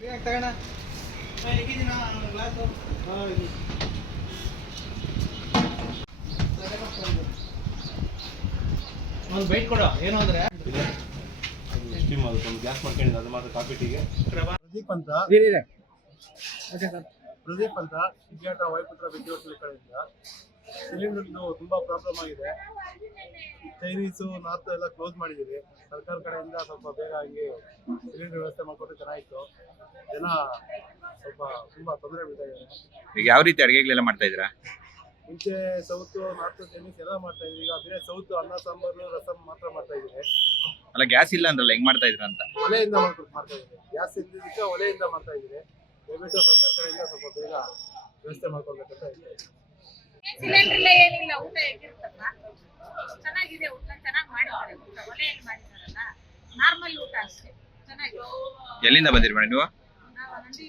ಒಂದು ಬೈಟ್ ಕೊಡು ಏನು ಅಂದ್ರೆ ಸ್ಟೀಮ್ ಆಗುತ್ತೆ ಒಂದು ಗ್ಯಾಸ್ ಮಾಡ್ಕೊಂಡಿದ್ದೆ ಅದು ಮಾತ್ರ ಕಾಫಿ ಟೀಗೆ. ಪ್ರದೀಪ್ ಅಂತ ಸಿಗ್ಯಾಟ ವೈಪುತ್ರ ವಿದ್ಯಾರ್ಥಿ ಕಡೆಯಿಂದ ಸಿಲಿಂಡರ್ದು ತುಂಬಾ ಪ್ರಾಬ್ಲಮ್ ಆಗಿದೆ. ಚೈನೀಸು ನಾರ್ತ್ ಎಲ್ಲ ಕ್ಲೋಸ್ ಮಾಡಿದ್ದೀವಿ. ಸರ್ಕಾರ ಕಡೆಯಿಂದ ಸ್ವಲ್ಪ ಬೇಗ ಆಗಿ ಸಿಲಿಂಡರ್ ವ್ಯವಸ್ಥೆ ಮಾಡಿಕೊಟ್ರೆ ಚೆನ್ನಾಗಿತ್ತು. ಜನ ಸ್ವಲ್ಪ ತುಂಬಾ ತೊಂದರೆ ಬೀಳ್ತಾ ಇದ್ದಾರೆ. ಈಗ ಯಾವ ರೀತಿ ಅಡುಗೆಗಳೆಲ್ಲ ಮಾಡ್ತಾ ಇದ್ದೀರಾ? ಮುಂಚೆ ಸೌತ್ ನಾರ್ತ್ ಚೈನೀಸ್ ಎಲ್ಲ ಮಾಡ್ತಾ ಇದ್ವಿ. ಈಗ ಬೇರೆ ಸೌತ್ ಅನ್ನ ಸಾಂಬಾರು ರಸಂ ಮಾತ್ರ ಮಾಡ್ತಾ ಇದ್ದೀವಿ. ಅಲ್ಲ ಗ್ಯಾಸ್ ಇಲ್ಲ ಅಂದ್ರಲ್ಲ, ಹೆಂಗ್ ಮಾಡ್ತಾ ಇದ್ರ ಅಂತ? ಒಲೆಯಿಂದ ಮಾಡ್ತಾ ಇದ್ದೀವಿ. ಗ್ಯಾಸ್ ಇದ್ದಿದ್ದಕ್ಕೆ ಒಲೆಯಿಂದ ಮಾಡ್ತಾ ಇದ್ದೀವಿ. ದಯವಿಟ್ಟು ಸರ್ಕಾರ ಕಡೆಯಿಂದ ಸ್ವಲ್ಪ ಬೇಗ ವ್ಯವಸ್ಥೆ ಮಾಡ್ಕೊಳ್ಬೇಕಂತ ಇದ್ದೀವಿ. ಸಿಲಿಂಡರ್ ಇಲ್ಲ ಏನಿಲ್ಲ, ಊಟ ಹೇಗಿರುತ್ತಪ್ಪ? ಚೆನ್ನಾಗಿದೆ, ಊಟ ಚೆನ್ನಾಗಿ ಮಾಡಿದ್ದಾರೆ. ಊಟ ಒಲೆಯಲ್ಲಿ ಮಾಡಿದಾರಲ್ಲ, ನಾರ್ಮಲ್ ಊಟ ಅಷ್ಟೇ ಚೆನ್ನಾಗಿದೆ. ಎಲ್ಲಿಂದ ಬಂದಿರಿ ಮೇಡಮ್ ನೀವು? ನಾವು ನಂದಿ